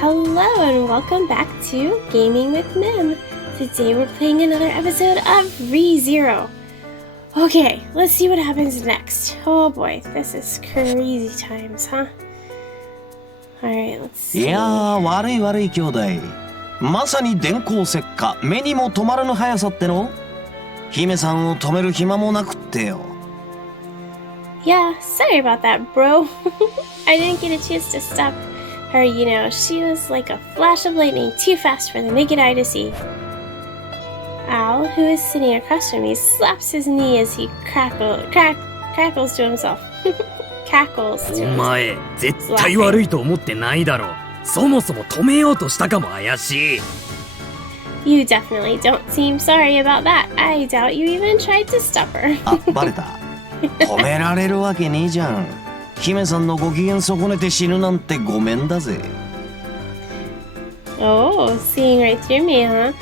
Hello and welcome back to Gaming with Mim. Today we're playing another episode of ReZero. Okay, let's see what happens next. Oh boy, this is crazy times, huh? Alright, let's see. いやー、悪い兄弟。まさに電光石火、目にも止まらぬ速さっての？姫さんを止める暇もなくってよ。Yeah, sorry about that, bro. I didn't get a chance to stop her, you know. She was like a flash of lightning, too fast for the naked eye to see. Al, who is sitting across from me, slaps his knee as he cackles to himself. Cackles to himself. お前、絶対悪いと思ってないだろ。そもそも止めようとしたかも怪しい。You definitely don't seem sorry about that. I doubt you even tried to stop her. あ、バレた。止められるわけねえじゃん。姫さんのご機嫌損ねて死ぬなんてごめんだぜ。Oh, seeing right through me, huh?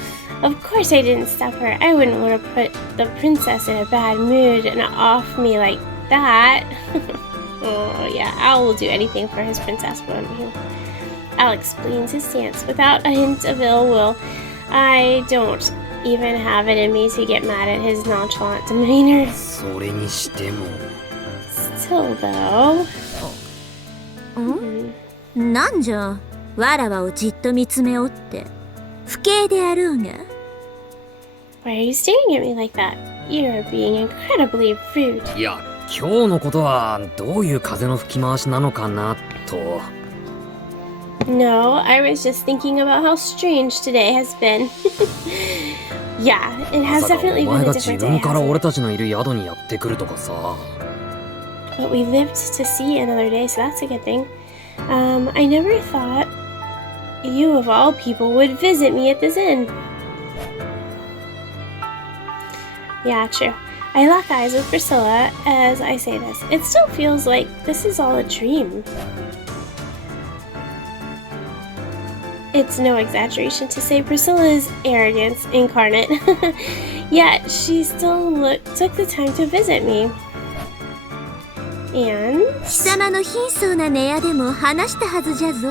Of course I didn't stop her. I wouldn't want to put the princess in a bad mood and off me like that. Oh, yeah, Al will do anything for his princess, won't he? Al explains his stance without a hint of ill will. I don't even have it in me to get mad at his nonchalant demeanor. それにしても。Still, though. なんじゃ、わらわをじっと見つめおって。不敬であろうが。Why are you staring at me like that? You're being incredibly rude. いや、今日のことはどういう風の吹き回しなのかなと。No, I was just thinking about how strange today has been. Yeah, it has definitely been a different day. まさかお前が自分から俺たちのいる宿にやってくるとかさ。But we lived to see another day, so that's a good thing. I never thought you of all people would visit me at this inn. Yeah, true. I lock eyes with Priscilla as I say this. It still feels like this is all a dream. It's no exaggeration to say Priscilla is arrogance incarnate. Yet she still took the time to visit me. And 貴様の貧相な寝屋でも話したはずじゃぞ。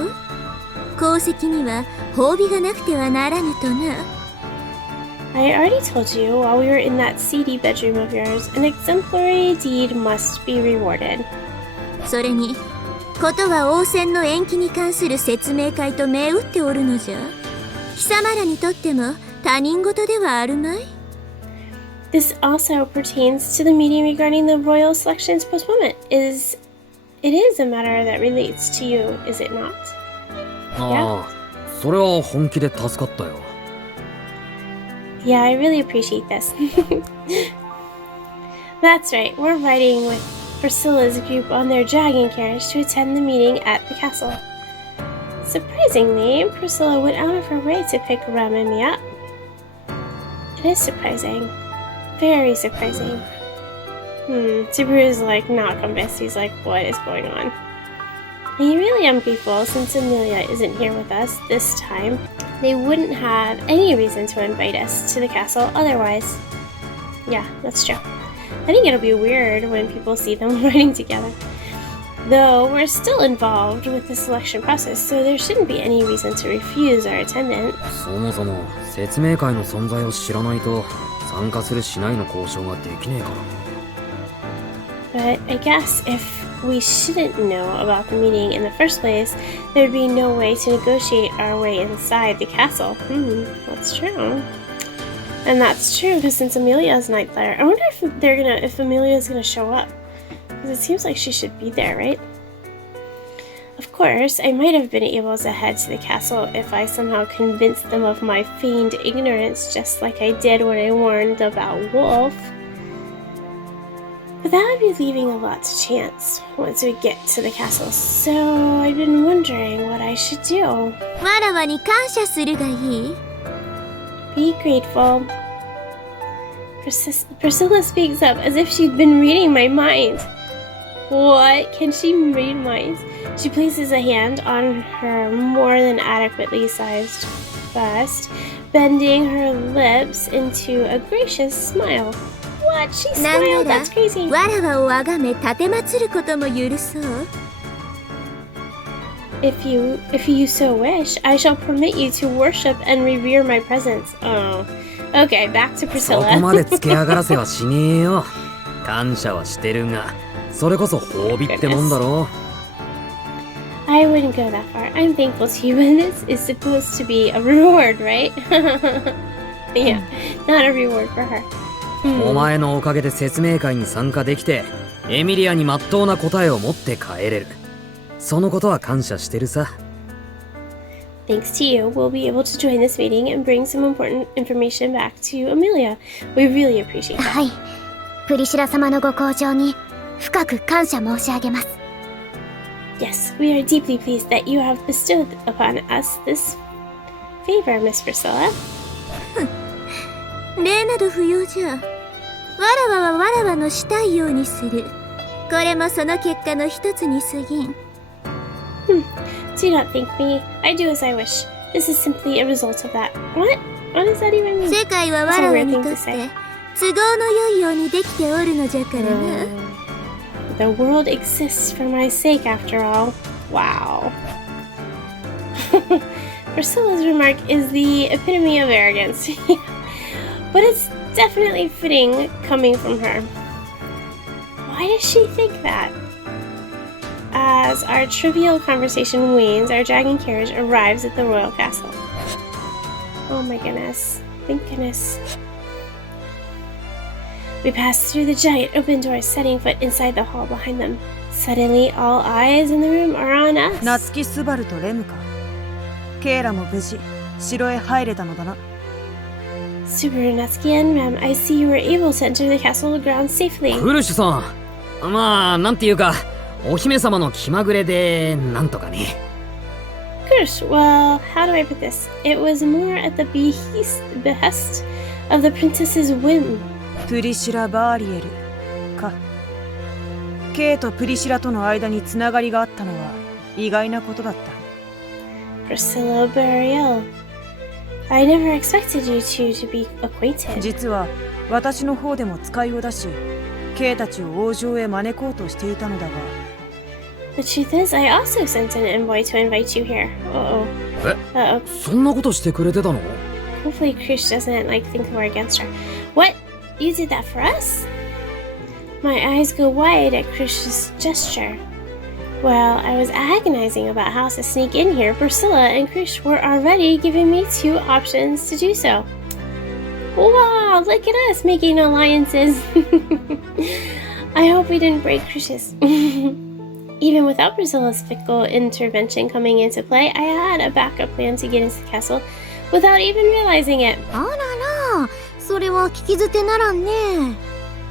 功績には褒美がなくてはならぬとな。I already told you while we were in that seedy bedroom of yours, an exemplary deed must be rewarded. それに、ことは王戦の延期に関する説明会と銘打っておるのじゃ。貴様らにとっても他人事ではあるまい。This also pertains to the meeting regarding the royal selection's postponement. It is a matter that relates to you, is it not? ああ、それは本気で助かったよ。Yeah, I really appreciate this. That's right, we're riding with Priscilla's group on their dragon carriage to attend the meeting at the castle. Surprisingly, Priscilla went out of her way to pick Ram and me up. It is surprising. Very surprising. Subaru is like not convinced. He's like, what is going on? I really am grateful since Emelia isn't here with us this time. They wouldn't have any reason to invite us to the castle otherwise. Yeah, that's true. I think it'll be weird when people see them riding together. Though we're still involved with the selection process, so there shouldn't be any reason to refuse our attendance. そもそも説明会の存在を知らないと参加するしないの交渉ができねえから。But I guess if we shouldn't know about the meeting in the first place, there'd be no way to negotiate our way inside the castle. That's true. And that's true because since Emelia's night there, I wonder if Emelia's gonna show up. Because it seems like she should be there, right? Of course, I might have been able to head to the castle if I somehow convinced them of my feigned ignorance, just like I did when I warned about Wolf. But that would be leaving a lot to chance once we get to the castle, so I've been wondering what I should do. わらわに感謝するがいい。Be grateful. Priscilla speaks up as if she'd been reading my mind. What? Can she read minds? She places a hand on her more than adequately sized bust, bending her lips into a gracious smile. What? She smiled? That's crazy. わらわをあがめ立てまつることも許そう。If you so wish, I shall permit you to worship and revere my presence. Oh. Okay, back to そ Priscilla. こまでつけ上がらせはしねえよ。感謝はしてるが、それこそ褒美ってもんだろ。I wouldn't go that far. I'm thankful to you, and this is supposed to be a reward, right? Yeah, not a reward for her. お前のおかげで説明会に参加できて、エミリアに真っ当な答えを持って帰れる。そのことは感謝してるさ。Thanks to you, we'll be able to join this meeting and bring some important information back to Emelia. We really appreciate that. はい。プリシラ様のご厚情に深く感謝申し上げます。Yes, we are deeply pleased that you have bestowed upon us this favor, Miss Priscilla. 礼など不要じゃ。わらわはわらわのしたいようにする。これもその結果の一つに過ぎん。Do not thank me. I do as I wish. This is simply a result of that. What? What does that even mean? 世界はわらわにとって都合の良いようにできておるのじゃからな。The world exists for my sake, after all. Wow. Priscilla's remark is the epitome of arrogance. But it's definitely fitting coming from her. Why does she think that? As our trivial conversation wanes, our dragon carriage arrives at the royal castle. Oh my goodness. Thank goodness. We pass through the giant open doors, setting foot inside the hall behind them. Suddenly, all eyes in the room are on us. 夏木スバルとレムか。ケイラも無事城へ入れたのだな。Subaru, Natsuki, and Rem, I see you were able to enter the castle grounds safely. フルシュさん、まあなんていうか、お姫様の気まぐれでなんとかね。Kush, well, how do I put this? It was more at the behest of the princess's whim. プリシラ・バーリエルか。ケイとプリシラとの間につながりがあったのは意外なことだった。Priscilla Burial. I never expected you two to be acquainted. 実は私の方でも使いを出し、ケイたちを王城へ招こうとしていたのだが。The truth is, I also sent an envoy to invite you here. Uh-oh. え、そんなことしてくれてたの？ Hopefully Krish doesn't, think we're against her. What? You did that for us? My eyes go wide at Krish's gesture. While I was agonizing about how to sneak in here, Priscilla and Krish were already giving me two options to do so. Wow, look at us making alliances. I hope we didn't break Krish's. Even without Priscilla's fickle intervention coming into play, I had a backup plan to get into the castle without even realizing it. あらら、それは聞き捨てならんね。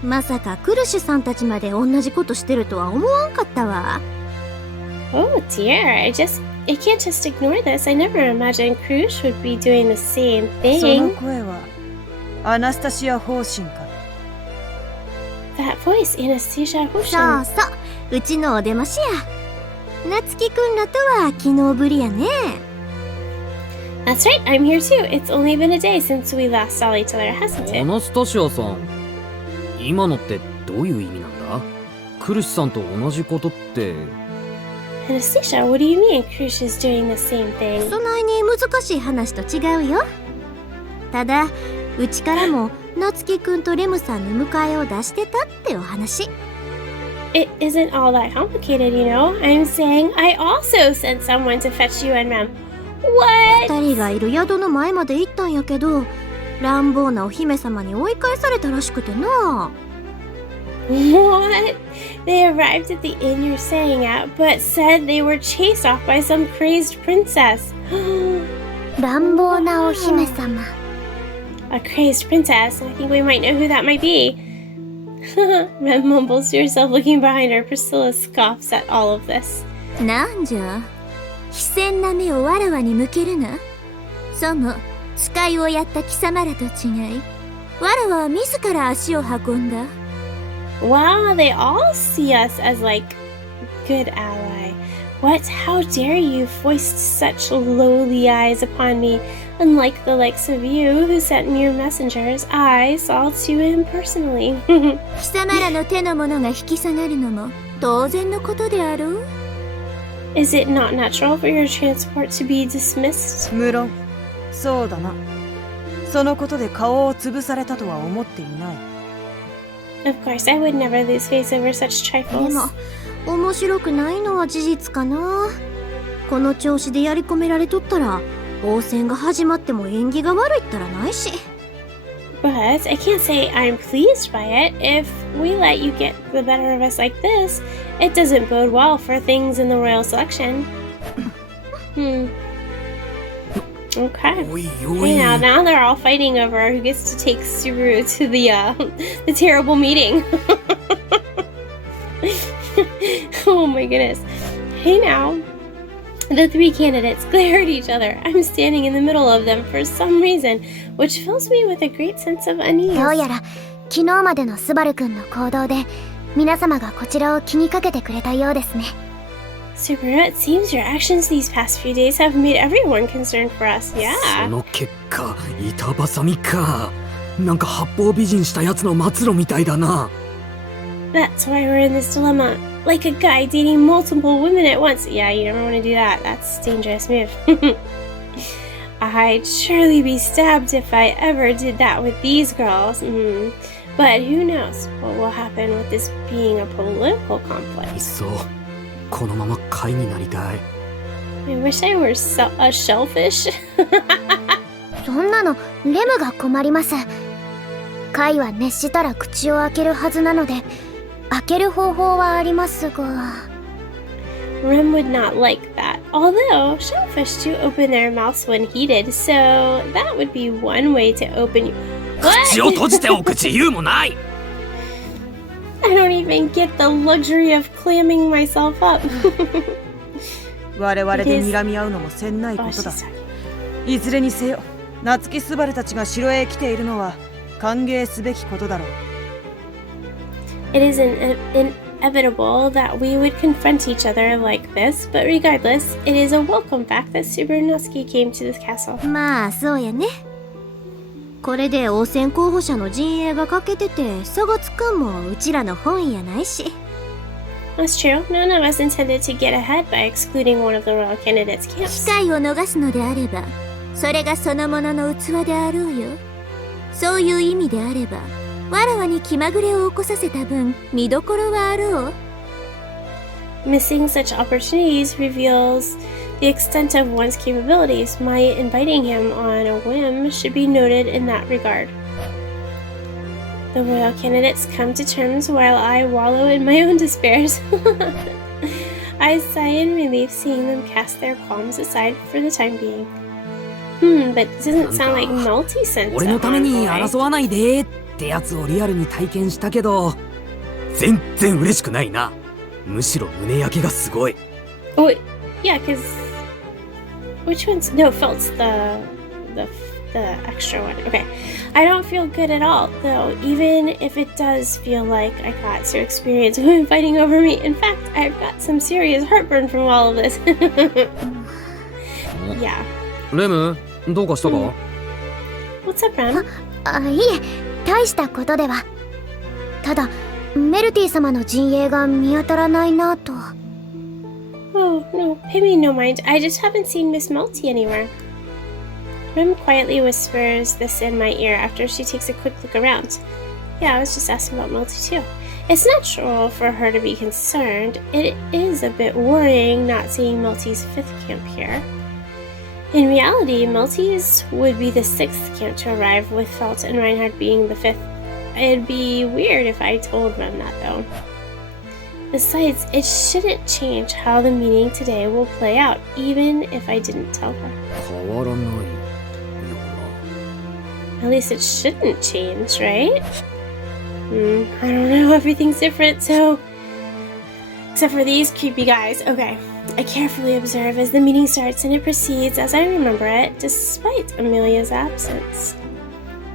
まさかクルシュさんたちまで同じことしてるとは思わんかったわ。Oh dear, I can't just ignore this. I never imagined Krush would be doing the same その thing. 声はアナスタシア方針か。That voice, Anastasia そう Hoshin. そう、うちのお出ましや。夏希くんらとは昨日ぶりやね。That's right, I'm here too. It's only been a day since we last saw each other, hasn't ア it? ナスタシアさん、今のってどういう意味なんだ？クルシさんと同じことって。Anastasia, what do you mean Krush is doing the same thing? そないに難しい話と違うよ。ただ、うちからも夏希くんとレムさんの迎えを出してたってお話。It isn't all that complicated, you know. I'm saying I also sent someone to fetch you and Rem. What? 二人がいる宿の前まで行ったんやけど、乱暴なお姫様に追い返されたらしくてな。What? They arrived at the inn you're staying at, but said they were chased off by some crazed princess. 乱暴なお姫様。A crazed princess. I think we might know who that might be. Rem mumbles to herself, looking behind her. Priscilla scoffs at all of this. なんじゃ、非戦な目をわらわに向けるな。その使いをやった貴様らと違い、わらわは自ら足を運んだ。Wow, they all see us as good ally. What? How dare you foist such lowly eyes upon me? Unlike the likes of you, who sent mere messengers, I saw to him personally. 貴様らの手の者が引き下がるのも当然のことであろう。Is it not natural for your transport to be dismissed? 無論、そうだな。そのことで顔を潰されたとは思っていない。Of course, I would never lose face over such で trifles. も面白くないのは事実かな。この調子でやり込められとったら応戦が始まっても縁起が悪いったらないし。 But I can't say I'm pleased by it. If we let you get the better of us like this, it doesn't bode well for things in the royal selection. Okay. Hey, now they're all fighting over who gets to take Subaru to the terrible meeting. Oh my goodness. Hey now. The three candidates glare at each other. I'm standing in the middle of them for some reason, which fills me with a great sense of unease. どうやら昨日までのスバル君の行動で皆様がこちらを気にかけてくれたようですね。 Subaru, it seems your actions these past few days have made everyone concerned for us. そ Yeah. の結果板挟みか。なんか八方美人したやつの末路みたいだな。 That's why we're in this dilemma. Like a guy dating multiple women at once. Yeah, you never want to do that. That's a dangerous move. I'd surely be stabbed if I ever did that with these girls. But who knows what will happen with this being a political いっ conflict. そこのまま貝になりたい。 I wish I were a shellfish. そんなのレムが困ります。貝は熱したら口を開けるはずなので開ける方法はありますが。 Rem would not like that. Although shellfish do open their mouths when heated, so that would be one way to open. 口を閉じておく自由もない。 I don't even get the luxury of clamming myself up. 我々で睨み合うのもせんないこ Oh, とだ。 she's talking. いずれにせよ、夏木スバルたちが城へ来ているのは歓迎すべきことだろう。 It is inevitable that we would confront each other like this, but regardless, it is a welcome fact that Subarunosuke came to this castle. まあそうやね。これで応戦候補者の陣営が欠けてて差がつくんもうちらの本意やないし。 That's true. None of us intended to get ahead by excluding one of the royal candidates' 機 camps. 会を逃すのであればそれがそのものの器であろうよ。そういう意味であればわらわに気まぐれを起こさせた分見どころはあろう。 Missing such opportunities reveals the extent of one's capabilities. My inviting him on a whim should be noted in that regard. The royal candidates come to terms while I wallow in my own despairs. I sigh in relief seeing them cast their qualms aside for the time being. But it doesn't sound like Malty sent 俺 a のために envoy. 争わないでってやつをリアルに体験したけど全然嬉しくないな。むしろ胸焼けがすごい。 Oh, yeah, because which one's no Felt's the extra one. Okay, I don't feel good at all though. Even if it does feel like I got to experience women fighting over me. In fact, I've got some serious heartburn from all of this. Yeah. レムどうかしたか？ What's up, Ren? いえ大したことでは。ただメルティ様の陣営が見当たらないなと。 Oh no, pay me no mind. I just haven't seen Miss Melty anywhere. Rem quietly whispers this in my ear after she takes a quick look around. Yeah, I was just asking about Melty too. It's natural for her to be concerned. It is a bit worrying not seeing Melty's 5th camp here. In reality, Melty's would be the 6th camp to arrive, with Felt and Reinhardt being the 5th. It'd be weird if I told Rem that though. Besides, it shouldn't change how the meeting today will play out, even if I didn't tell her. 変わらないよ At least it shouldn't change, right? I don't know, everything's different, so... Except for these creepy guys. Okay. I carefully observe as the meeting starts and it proceeds as I remember it, despite Emelia's absence.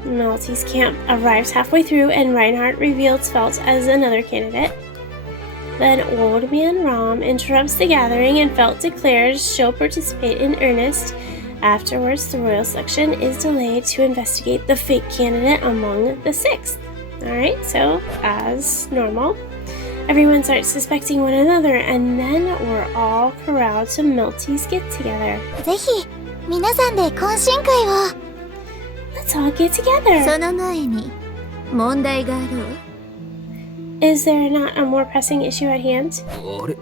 Malty's camp arrives halfway through and Reinhardt reveals Felt as another candidate. Then Old Man Rom interrupts the gathering and Felt declares she'll participate in earnest. Afterwards, the royal selection is delayed to investigate the fake candidate among the 6th. Alright, so as normal, Everyone starts suspecting one another, and then we're all corralled to Milty's get-together. ぜひ皆さんで懇親会を。 Let's all get together. その前に問題があろう。 Is there not a more pressing issue at hand? あれ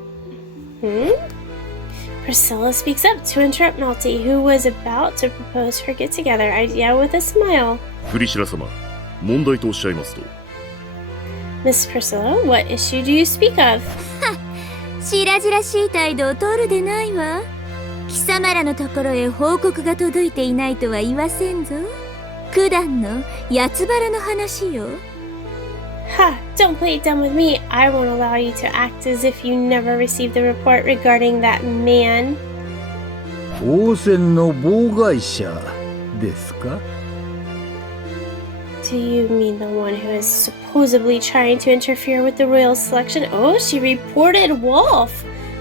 Priscilla speaks up to interrupt Milty, who was about to propose her get-together idea with a smile. プリシラ様、問題とおっしゃいますと。 Miss Priscilla, what issue do you speak of? 白々しい態度を取るでないわ。貴様らのところへ報告が届いていないとは言わせんぞ。九段の八つ腹の話よ。 Ha! Don't play dumb with me. I won't allow you to act as if you never received the report regarding that man. 当選の妨害者ですか？ Do you mean the one who is supposedly trying to interfere with the royal selection? Oh, she reported Wolf!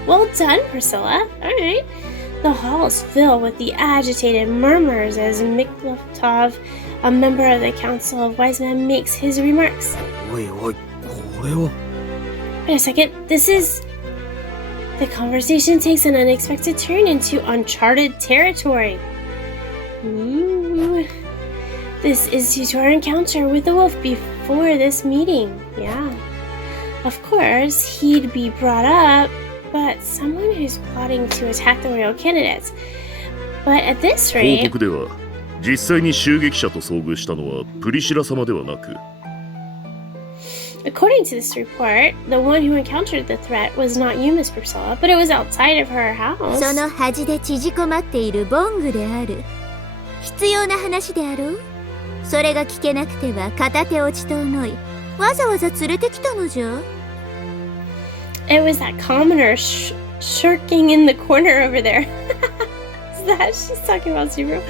Well done, Priscilla. Alright. The halls fill with the agitated murmurs as Miklotov, a member of the Council of Wise Men, makes his remarks. おいおい、これは。 Wait a second. This is... The conversation takes an unexpected turn into uncharted territory. Ooh. This is due to our encounter with the wolf before this meeting. Yeah. Of course, he'd be brought up, but someone who's plotting to attack the royal candidates. But at this 報 rate... 告では、実際に襲撃者と遭遇したのはプリシラ様ではなく、 According to this report, the one who encountered the threat was not you, Miss Priscilla, but it was outside of her house. その恥で縮こまっているボングである。必要な話であろう。それが聞けなくては片手落ちと思い、わざわざ連れてきたのじゃ。 It was that commoner shirking in the corner over there. That she's talking about Subaru.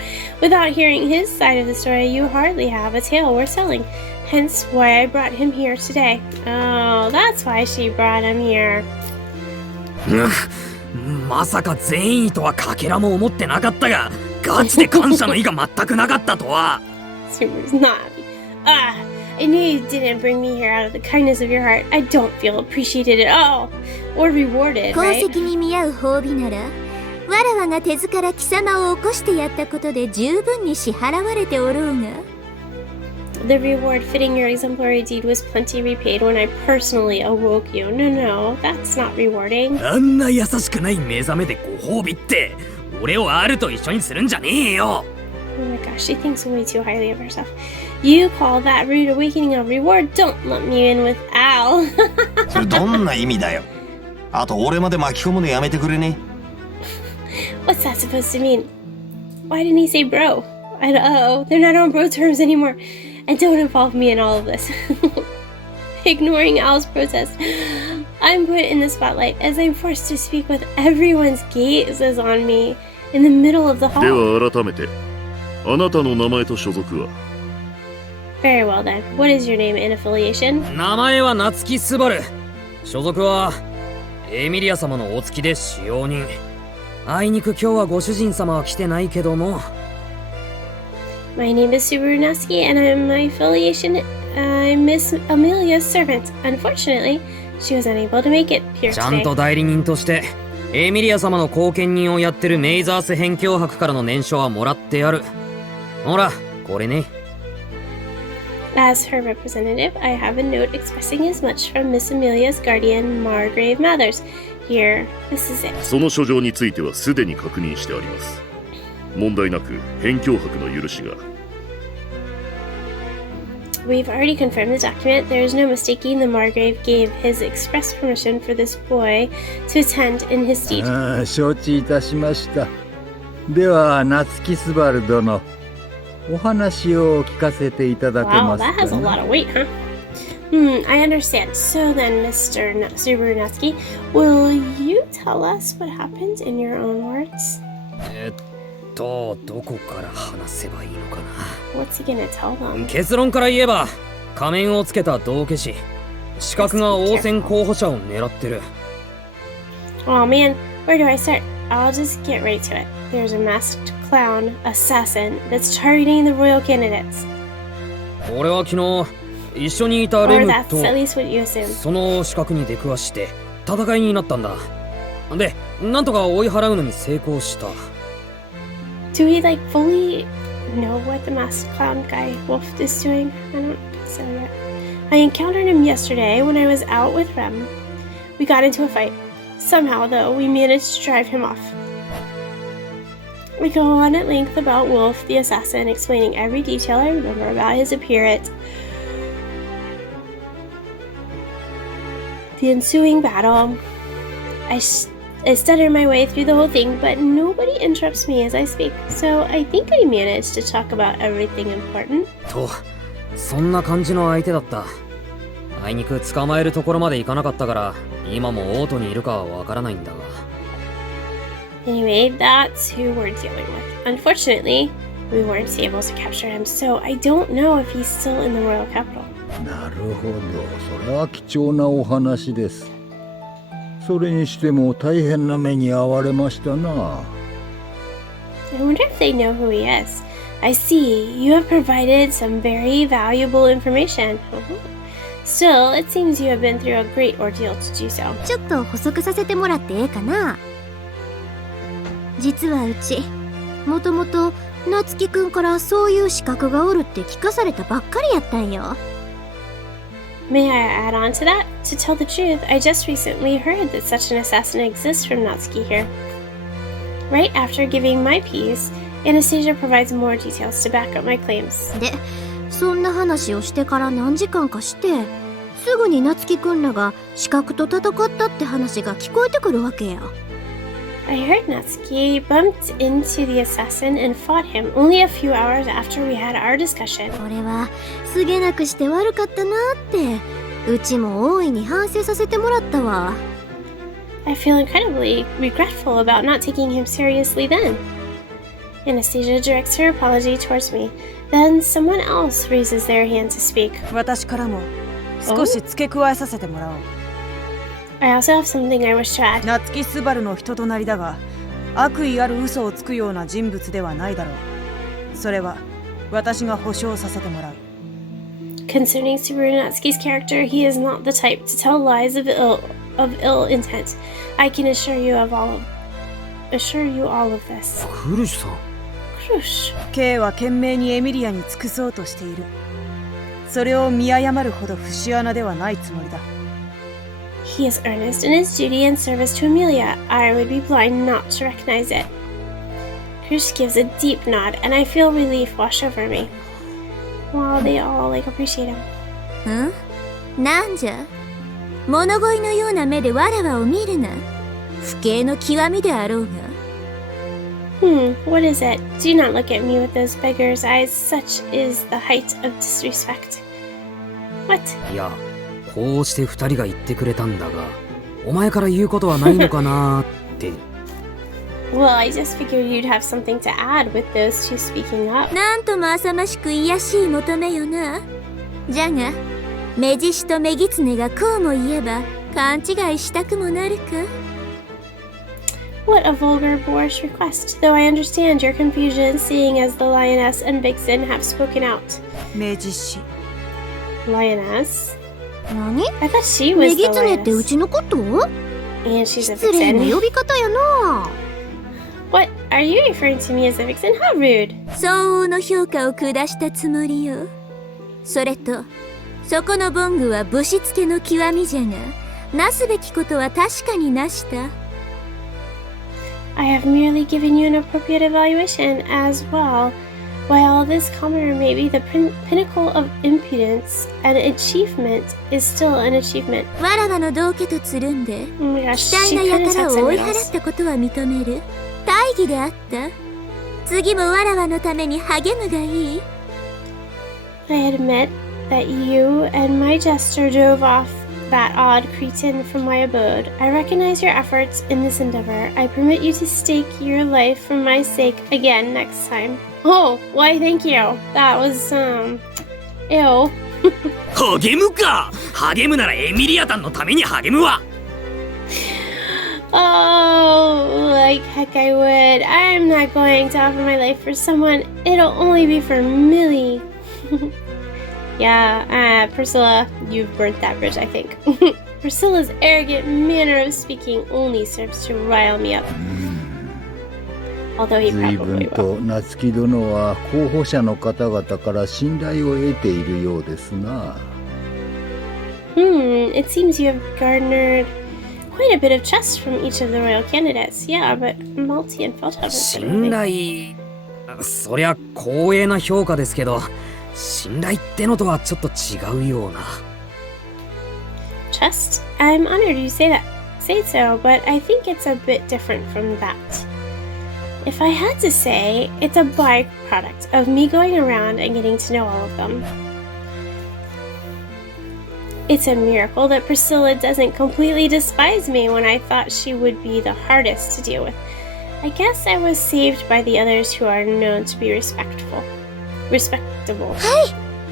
Without hearing his side of the story, you hardly have a tale worth telling. Hence why I brought him here today. Oh, that's why she brought him here. まさか善意とはかけらも思ってなかったが、ガチで感謝の意が全くなかったとは。Subaru's not happy. Ah, I knew you didn't bring me here out of the kindness of your heart. I don't feel appreciated at all. Or rewarded, 功 right? 績に見合う褒美なら、わらわが手ずから貴様を起こしてやったことで十分に支払われておろうが。The reward fitting your exemplary deed was plenty repaid when I personally awoke you. No, that's not rewarding. あんな優しくない目覚めでご褒美って、俺をあると一緒にするんじゃねえよ。 Oh my gosh, she thinks way too highly of herself. You call that rude awakening a reward? Don't lump me in with Al. それどんな意味だよ。あと俺まで巻き込むのやめてくれね。 What's that supposed to mean? Why didn't he say bro? Uh-oh, they're not on bro terms anymore. And don't involve me in all of this. Ignoring Al's protest, I'm put in the spotlight as I'm forced to speak with everyone's gazes on me in the middle of the で hall. は改めて、あなたの名前と所属は？ Very well then. What is your name and affiliation? 名前は夏木すばる。所属はエミリア様のお付きで使用人。あいにく今日はご主人様は来てないけども。 My name is Subaru Natsuki, and my affiliation, I'm Miss Emelia's servant. Unfortunately, she was unable to make it here ちゃん today. と代理人としてエミリア様の後見人をやってるメイザース辺境博からの念書はもらってやる。ほら、これね。 As her representative, I have a note expressing as much from Miss Emelia's guardian, Margrave Mathers. Here, this is it. その書状についてはすでに確認してあります。問題なく辺境博の許しが。 We've already confirmed the document. There is no mistaking the Margrave gave his express permission for this boy to attend in his stead. ああ、承知いたしました。では夏木すばる殿、お話を聞かせていただけ Wow, ます that か has a な？ lot of weight, huh? I understand. So then, Mr. Subaru Natsuki, will you tell us what happened in your own words? どこから話せばいいのかな。 What's he gonna tell them? 結論から言えば、仮面をつけた道化師、資格が応戦候補者を狙ってる。 Oh man, where do I start? I'll just get right to it. There's a masked clown assassin that's targeting the royal candidates. 俺は昨日、一緒にいた Or レム that's と at least what you assume. その資格に出くわして戦いになったんだ。で、なんとか追い払うのに成功した。Do we like fully know what the masked clown guy Wolf is doing? I don't think so yet. I encountered him yesterday when I was out with Rem. We got into a fight. Somehow, though, we managed to drive him off. We go on at length about Wolf, the assassin, explaining every detail I remember about his appearance, the ensuing battle. I stutter my way through the whole thing, but nobody interrupts me as I speak, so I think I managed to talk about everything important. と、そんな感じの相手だった。あいにく捕まえるところまで行かなかったから、今もオートにいるかはわからないんだが。Anyway, that's who we're dealing with. Unfortunately, we weren't able to capture him, so I don't know if he's still in the royal capital. なるほど、それは貴重なお話です。それにしても大変な目に遭われましたな。I wonder if they know who he is. I see, you have provided some very valuable information. Still, it seems you have been through a great ordeal to do so. ちょっと補足させてもらってええかな。実はうちもともと夏希くんからそういう資格がおるって聞かされたばっかりやったんよ。May I add on to that? To tell the truth, I just recently heard that such an assassin exists from Natsuki here. Right after giving my piece, Anastasia provides more details to back up my claims. で、そんな話をしてから何時間かしてすぐに夏希くんらが資格と戦ったって話が聞こえてくるわけや。I heard Natsuki bumped into the assassin and fought him only a few hours after we had our discussion. これはすげなくして悪かったなってうちも大いに反省させてもらったわ。I feel incredibly regretful about not taking him seriously then. Anastasia directs her apology towards me. Then someone else raises their hand to speak. 私からも少し付け加えさせてもらおう。I also have something I wish to add. 夏希スバルの人となりだが悪意ある嘘をつくような人物ではないだろう。それは私が保証させてもらう。Concerning Subaru Natsuki's character, he is not the type to tell lies of ill intent. I can assure you all of this. クルシュさん。 Krush. K は懸命にエミリアに尽くそうとしている。それを見誤るほど節穴ではないつもりだ。He is earnest in his duty and service to Emelia. I would be blind not to recognize it. Krush gives a deep nod, and I feel relief wash over me. Wow, they all appreciate him. なんじゃ物乞いのような目でわらわを見るな。不敬の極みであろうが。What is it? Do not look at me with those beggar's eyes. Such is the height of disrespect. What? いや、こうして二人が言ってくれたんだが、お前から言うことはないのかなって。Well, I just figured you'd have something to add with those two speaking up. なんとも浅ましく卑しい求めよな。じゃが、目獅子と目狐がこうも言えば勘違いしたくもなるか。What a vulgar, boorish request, though I understand your confusion seeing as the lioness and Vixen have spoken out. 明治師 Lioness? 何？ I thought she 目 was the 狐ってう lioness. ちのこと？ And she's a 失礼な vixen. 呼び方やな。What? Are you referring to me as a vixen? How rude. 相応の評価を下したつもりよ。それと、そこのボングは武士つけの極みじゃが、なすべきことは確かになした。I have merely given you an appropriate evaluation as well. While this commoner may be the pinnacle of impudence, an achievement is still an achievement. わらわの道家とつるんで、 Oh my gosh, 期 she 待な kind of 輩 talks を追い in 払っ riddles. たことは認める。大義であった。次もわらわのために励むがいい。I admit that you and my jester drove off that odd cretin from my abode. I recognize your efforts in this endeavor. I permit you to stake your life for my sake again next time. Oh, why thank you. That was, ew. 励むか。励むならエミリアタンのために励むわ。 Oh, like heck I would. I'm not going to offer my life for someone. It'll only be for Millie. Yeah, Priscilla, you've burnt that bridge, I think. Priscilla's arrogant manner of speaking only serves to rile me up. Although he 随 probably 分 will. と夏木殿は候補者の方々から信頼を得ているようですな。It seems you have garnered quite a bit of trust from each of the royal candidates. Yeah, but Malty and Felt haven't said 信 anything. 頼そりゃ光栄な評価ですけど、信頼ってのとはちょっと違うような。Trust? I'm honored you say so, but I think it's a bit different from that. If I had to say, it's a byproduct of me going around and getting to know all of them. It's a miracle that Priscilla doesn't completely despise me when I thought she would be the hardest to deal with. I guess I was saved by the others who are known to be respectable.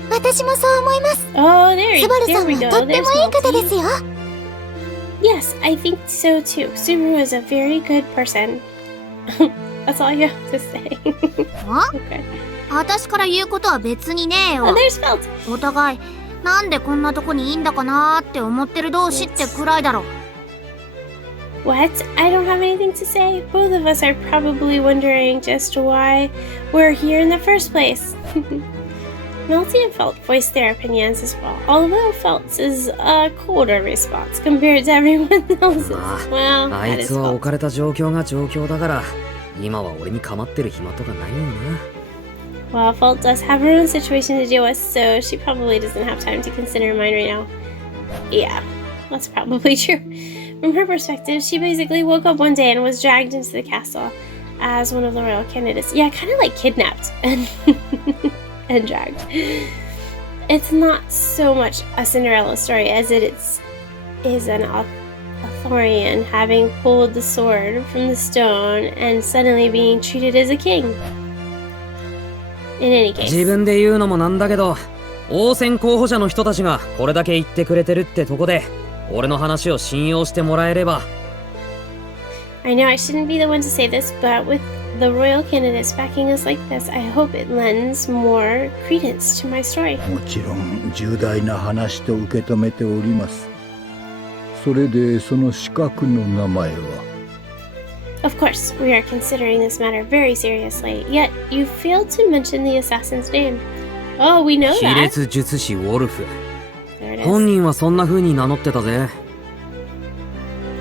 私もそう思います。 Oh, スバル there さん we は go. とって There's もいい方で Malty. すよ。 Yes, I think so too. Subaru is a very good person. That's all you have to say. あ Okay. 私から言うことは別にねえ Oh, よ。 there's Felt. お互い、なんでこんなとこにいいんだかなーって思ってる同士ってくらいだろ。 What? I don't have anything to say. Both of us are probably wondering just why we're here in the first place. Melty and Felt voiced their opinions as well, although Felt's is a colder response compared to everyone else's. まあ Well, あ that い is つは Felt. 置かれた状況が状況だから、今は俺に構ってる暇とかないよな。Well, Felt does have her own situation to deal with, so she probably doesn't have time to consider mine right now. Yeah, that's probably true. From her perspective, she basically woke up one day and was dragged into the castle as one of the royal candidates. Yeah, kind of like kidnapped and and dragged. It's not so much a Cinderella story as it is an Arthurian having pulled the sword from the stone and suddenly being treated as a king. In any case. 自分で言うのもなんだけど、王選候補者の人たちがこれだけ言ってくれてるってとこで、俺の話を信用してもらえれば。 I know I shouldn't be the one to say this, but with the royal candidates backing us like this, I hope it lends more credence to my story. もちろん重大な話と受け止めております。それでその資格の名前は？ Of course, we are considering this matter very seriously, yet you failed to mention the assassin's name. Oh, we know 卑 that. 劣術師ウォルフ。 There it 本 is. 人はそんな風に名乗ってたぜ。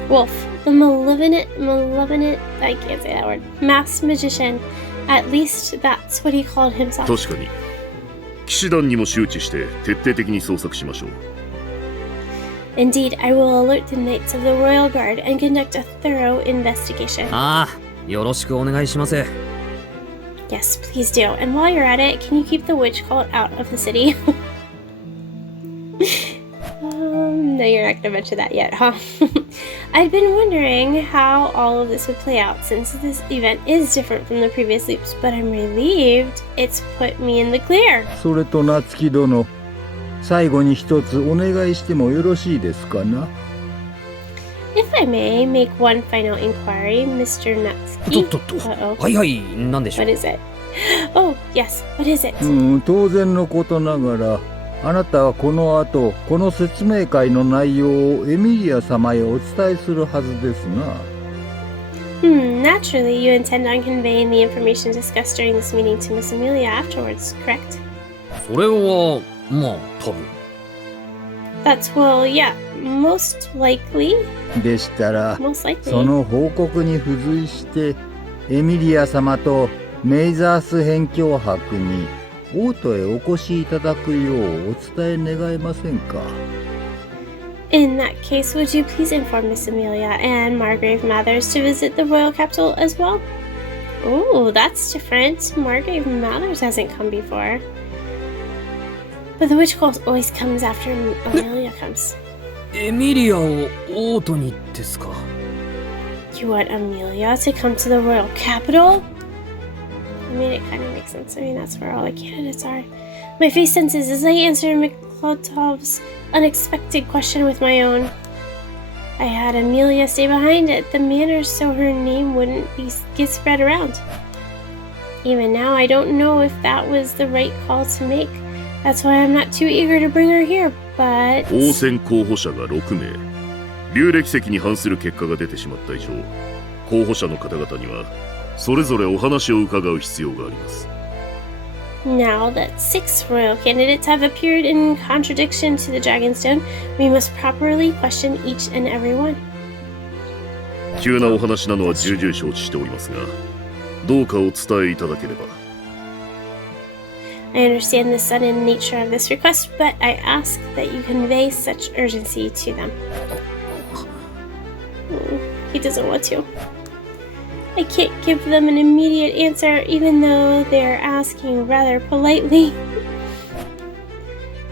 Wolf, the malevolent, I can't say that word, masked magician. At least that's what he called himself. 確かに騎士団にも周知して徹底的に捜索しましょう。 Indeed, I will alert the knights of the royal guard and conduct a thorough investigation. ああ、よろしくお願いします。 Yes, please do. And while you're at it, can you keep the witch cult out of the city? No, you're not gonna mention that yet, huh? I'd been wondering how all of this would play out since this event is different from the previous loops, but I'm relieved it's put me in the clear. それと夏木殿、最後に一つお願いしてもよろしいですかな？ If I may make one final inquiry, Mr. と Natsuki. っとっと。 Uh-oh. はいはい、なんでしょ What う。 is it? Oh, yes. What is it? 当然のことながら、あなたはこの後、この説明会の内容をエミリア様へお伝えするはずですな。Naturally, you intend on conveying the information discussed during this meeting to Miss Emelia afterwards, correct? それは、まあ、多分。 That's, well, yeah, most likely. でしたら、 Most likely. その報告に付随して、エミリア様とメイザース辺境博に王都へお越しいただくようお伝え願えませんか？ In that case, would you please inform Miss Emelia and Margrave Mathers to visit the royal capital as well? Oh, that's different. Margrave Mathers hasn't come before. But the witch cult always comes after Emelia comes. エミリアを王都にですか？ You want Emelia to come to the royal capital? I mean, it kind of makes sense. I mean, that's where all the candidates are. My face senses as I answer Miklotov's unexpected question with my own. I had Emelia stay behind at the manor so her name wouldn't get spread around. Even now, I don't know if that was the right call to make, That's why I'm not too eager to bring her here, but... 応選候補者が6名。留歴席に反する結果が出てしまった以上、候補者の方々にはそれぞれお話を伺う必要があります。Now that 6 royal candidates have appeared in contradiction to the Dragonstone, we must properly question each and every one. 急なお話なのは重々承知しておりますが、どうかお伝えいただければ。I understand the sudden nature of this request, but I ask that you convey such urgency to them. He doesn't want to. I can't give them an immediate answer, even though they're asking rather politely.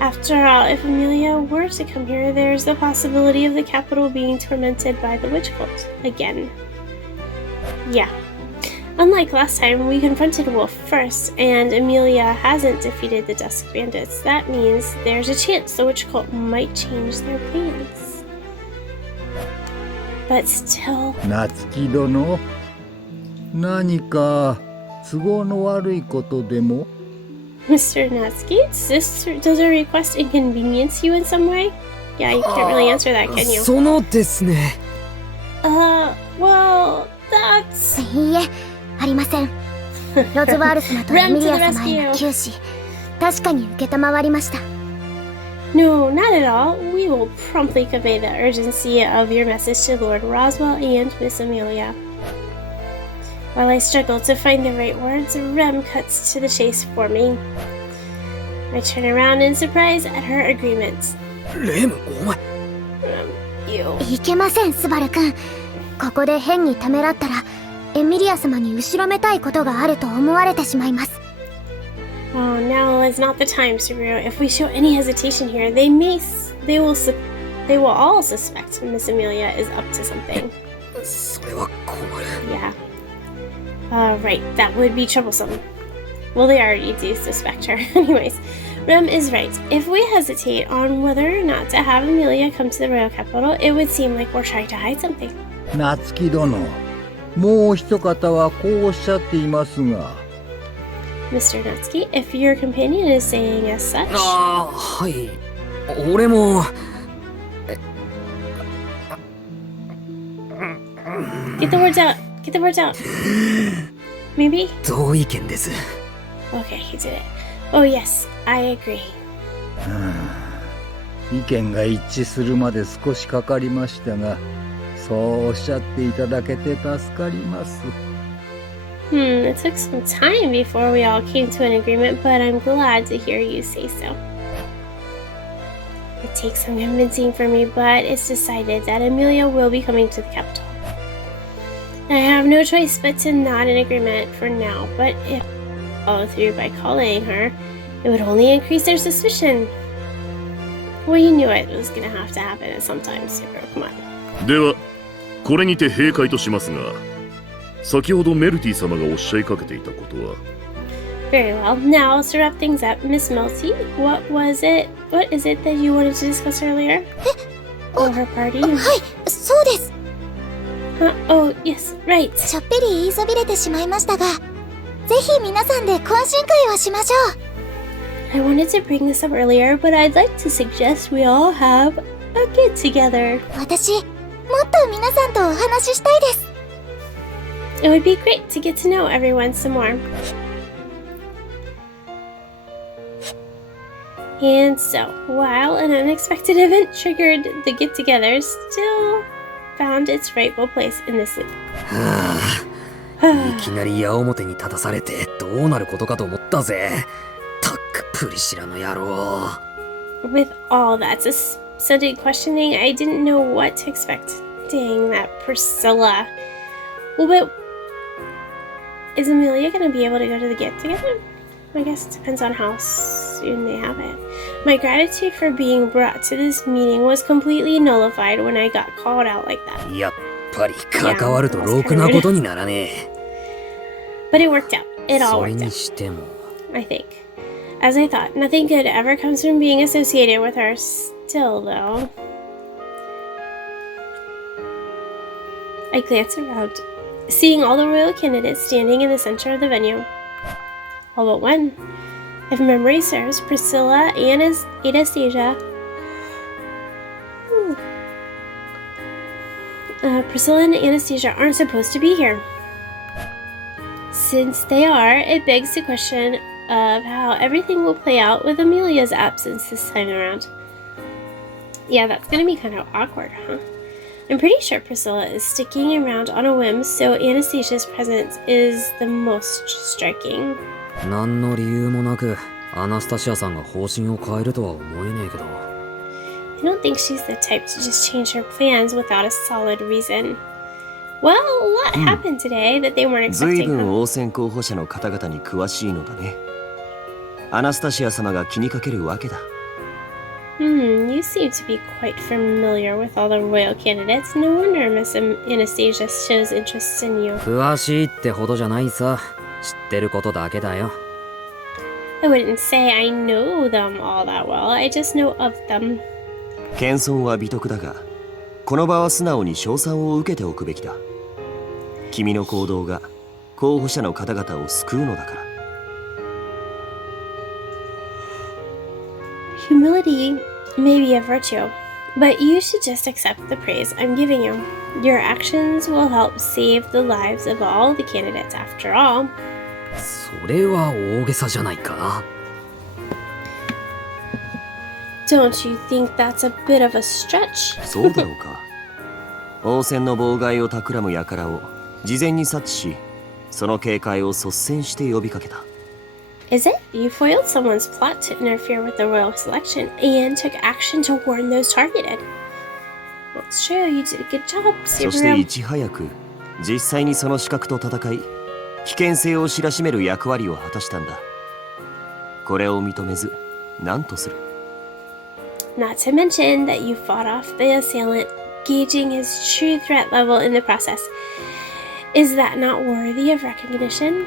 After all, if Emelia were to come here, there's the possibility of the capital being tormented by the witch cult again. Yeah. Unlike last time, we confronted Wolf first, and Emelia hasn't defeated the Dusk Bandits. That means there's a chance the witch cult might change their plans. But still... 夏希殿、何か都合の悪いことでも？ Mr. Natsuki, does our request inconvenience you in some way? Yeah, you can't really answer that, can you? そのですね。Well, that's... いいえ、ありません。ロズワール様とエミリア様への急死、確かに承りました。No, not at all. We will promptly convey the urgency of your message to Lord Roswell and Miss Emelia. While I struggle to find the right words, Rem cuts to the chase for me. I turn around in surprise at her agreement. レム、お前。You. いけません、スバル君。ここで変にためらったら、エミリア様に後ろめたいことがあると思われてしまいます。Oh, now is not the time, Subaru. If we show any hesitation here, they will all suspect Miss Emelia is up to something. それは困る。 Yeah. Right, that would be troublesome. Well, they already do suspect her. Anyways, Rem is right. If we hesitate on whether or not to have Emelia come to the royal capital, it would seem like we're trying to hide something. 夏希殿、もう一方はこうおっしゃっていますが。 Mr. Natsuki, if your companion is saying as such... ああ、はい。俺も... Get the words out! Get the words out! Maybe? 同意見です。 Okay, he did it. Oh yes, I agree. 意見が一致するまで少しかかりましたが、そうおっしゃっていただけて助かります。It took some time before we all came to an agreement, but I'm glad to hear you say so. It takes some convincing for me, but it's decided that Emelia will be coming to the capital. I have no choice but to nod in agreement for now, but if I follow through by calling her, it would only increase their suspicion. Well, you knew it was gonna have to happen at some time, Subaru. Come on. では、これにて閉会としますが、先ほどメルティ様がおっしゃいかけていたことは。 Very well. Now, to wrap things up, Miss Melty, what is it that you wanted to discuss earlier? Oh, her party? はい、そうです。Oh, yes, right. ちょっぴり言いそびれてしまいましたが、ぜひ皆さんで懇親会をしましょう。 I wanted to bring this up earlier, but I'd like to suggest we all have a get-together. 私、もっと皆さんとお話ししたいです。 It would be great to get to know everyone some more. And so, while an unexpected event triggered the get-together, still found its rightful place in this loop. いきなり矢面に立たされてどうなることかと思ったぜ。たっくプリシラの野郎。 With all that sudden questioning, I didn't know what to expect. Dang, that Priscilla. Well, but is Emelia gonna be able to go to the get-together? I guess it depends on how soon they have it. My gratitude for being brought to this meeting was completely nullified when I got called out like that. やっぱり関わるとろくなことにならねえ。 But it worked out. It all それ worked に out, しても。 I think. As I thought, nothing good ever comes from being associated with her. Still, though. I glanced around, seeing all the royal candidates standing in the center of the venue. All but one. If memory serves, Priscilla and Anastasia. Priscilla and Anastasia aren't supposed to be here. Since they are, it begs the question of how everything will play out with Emelia's absence this time around. Yeah, that's gonna be kind of awkward, huh? I'm pretty sure Priscilla is sticking around on a whim, so Anastasia's presence is the most striking. 何の理由もなくアナスタシアさんが方針を変えるとは思えねえけど。 I don't think she's the type to just change her plans without a solid reason. Well, a lot happened today that they weren't 随 expecting. 分王選候補者の方々に詳しいのだね。アナスタシア様が気にかけるわけだ。You seem to be quite familiar with all the royal candidates. No wonder Miss Anastasia shows interest in you. 詳しいってほどじゃないさ。知ってることだけだよ。 I wouldn't say I know them all that well. I just know of them. 謙遜は美徳だが、この場は素直に称賛を受けておくべきだ。君の行動が候補者の方々を救うのだから。Humility may be a virtue, but you should just accept the praise I'm giving you. Your actions will help save the lives of all the candidates after all. それは大げさじゃないか。 Don't you think that's a bit of a stretch? そうだろうか。王選の妨害を企む輩を事前に察知し、その警戒を率先して呼びかけた。Is it? You foiled someone's plot to interfere with the royal selection and took action to warn those targeted. That's true, you did a good job, そして Subaru. いち早く実際にその資格と戦い、危険性を知らしめる役割を果たしたんだ。これを認めず何とする？ Not to mention that you fought off the assailant, gauging his true threat level in the process. Is that not worthy of recognition?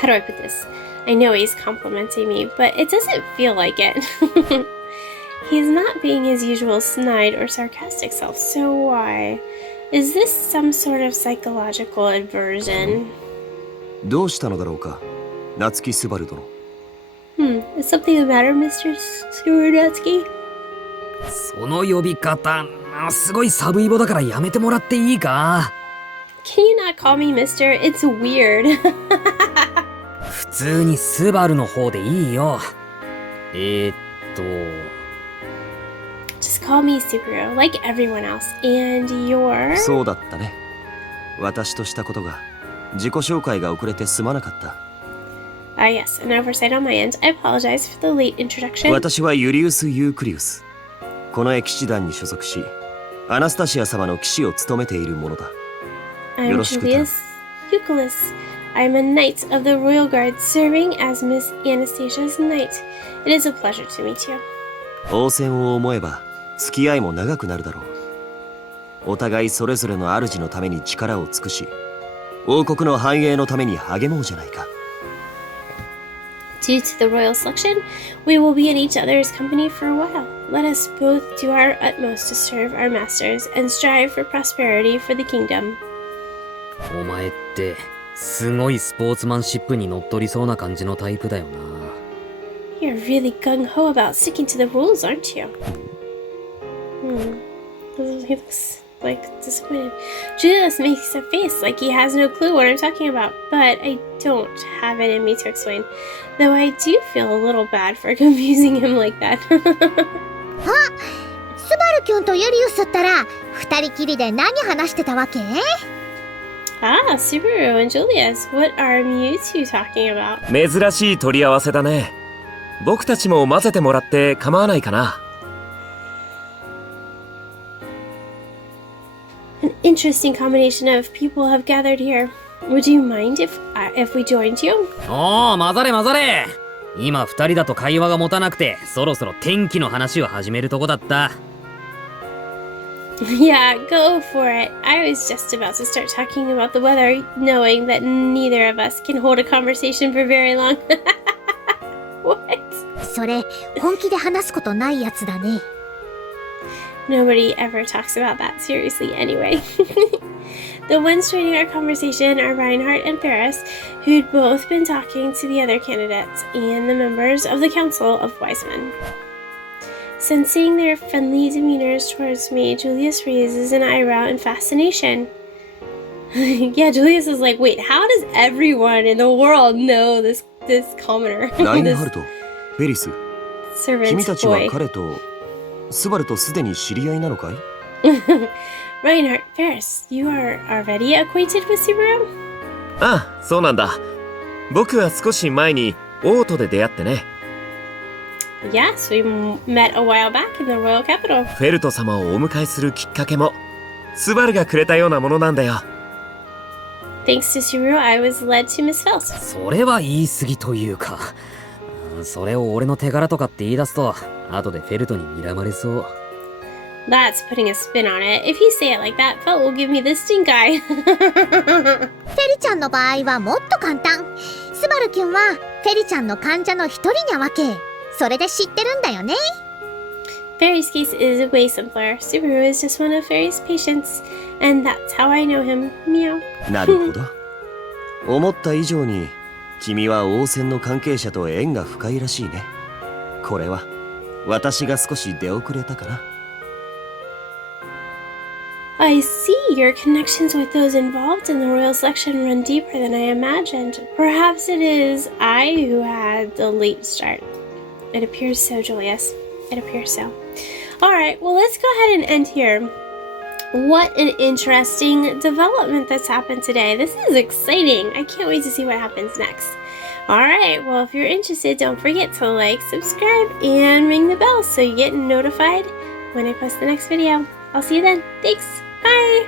How do I put this? I know he's complimenting me, but it doesn't feel like it. He's not being his usual snide or sarcastic self, so why? Is this some sort of psychological aversion? どうしたのだろうか、夏木スバル殿。Is something the matter, Mr. Surudatsky? その呼び方、すごいサブイボだからやめてもらっていいか？ Can you not call me Mr.? It's weird. 普通にスバルの方でいいよ。Just call me Subaru, like everyone else. And you're... そうだったね。私としたことが自己紹介が遅れてすまなかった。yes, an oversight on my end. I apologize for the late introduction. 私はユリウス・ユークリウス。この騎士団に所属し、アナスタシア様の騎士を務めているものだ。 I'm Julius Euclid. I'm a knight of the Royal Guard serving as Miss Anastasia's knight. It is a pleasure to meet you. 王選を思えば付き合いも長くなるだろう。お互いそれぞれの主のために力を尽くし、王国の繁栄のために励もうじゃないか。 Due to the royal selection, we will be in each other's company for a while. Let us both do our utmost to serve our masters and strive for prosperity for the kingdom. お前ってすごいスポーツマンシップにのっとりそうな感じのタイプだよな。 You're really gung-ho about sticking to the rules, aren't you? He looks like disappointed. Julius makes a face like he has no clue what I'm talking about, but I don't have it in me to explain. Though I do feel a little bad for confusing him like that. スバル君とユリウスったら二人きりで何話してたわけ？ Subaru and Julius, what are you two talking about? 珍しい取り合わせだね。僕たちも混ぜてもらって構わないかな。 An interesting combination of people have gathered here. Would you mind if we joined you? おー、混ざれ混ざれ。今二人だと会話が持たなくて、そろそろ天気の話を始めるとこだった。Yeah, go for it. I was just about to start talking about the weather, knowing that neither of us can hold a conversation for very long. What? それ本気で話すことないやつだね。 Nobody ever talks about that seriously anyway. The ones joining our conversation are Reinhardt and Ferris, who'd both been talking to the other candidates and the members of the Council of Wise Men. Sensing their friendly demeanors towards me, Julius raises an eyebrow in fascination. Yeah, Julius is like, wait, how does everyone in the world know this commoner? ラインハルト、フェリス、 Servant 君たちは boy. 彼とスバルとすでに知り合いなのかい？ Reinhardt, Ferris, you are already acquainted with Subaru? ああ、そうなんだ。僕は少し前にオートで出会ってね。Yes, we met a while back in the royal capital. フェルト様をお迎えするきっかけもスバルがくれたようなものなんだよ。Thanks to Subaru, I was led to Miss Phelps. それは言い過ぎというか、それを俺の手柄とかって言い出すと後でフェルトに睨まれそう。 That's putting a spin on it. If you say it like that, Felt will give me the stink eye. フェリちゃんの場合はもっと簡単。スバルキュンはフェリちゃんの患者の一人なわけ。それで知ってるんだよね。 Fairy's case is way simpler. Subaru is just one of Fairy's patients, and that's how I know him. Meow. なるほど。思った以上に君は王戦の関係者と縁が深いらしいね。これは私が少し出遅れたかな。I see your connections with those involved in the royal selection run deeper than I imagined. Perhaps it is I who had the late start. It appears so, Julius. It appears so. Alright, well, let's go ahead and end here. What an interesting development that's happened today. This is exciting. I can't wait to see what happens next. Alright, well, if you're interested, don't forget to like, subscribe, and ring the bell so you get notified when I post the next video. I'll see you then. Thanks. Bye.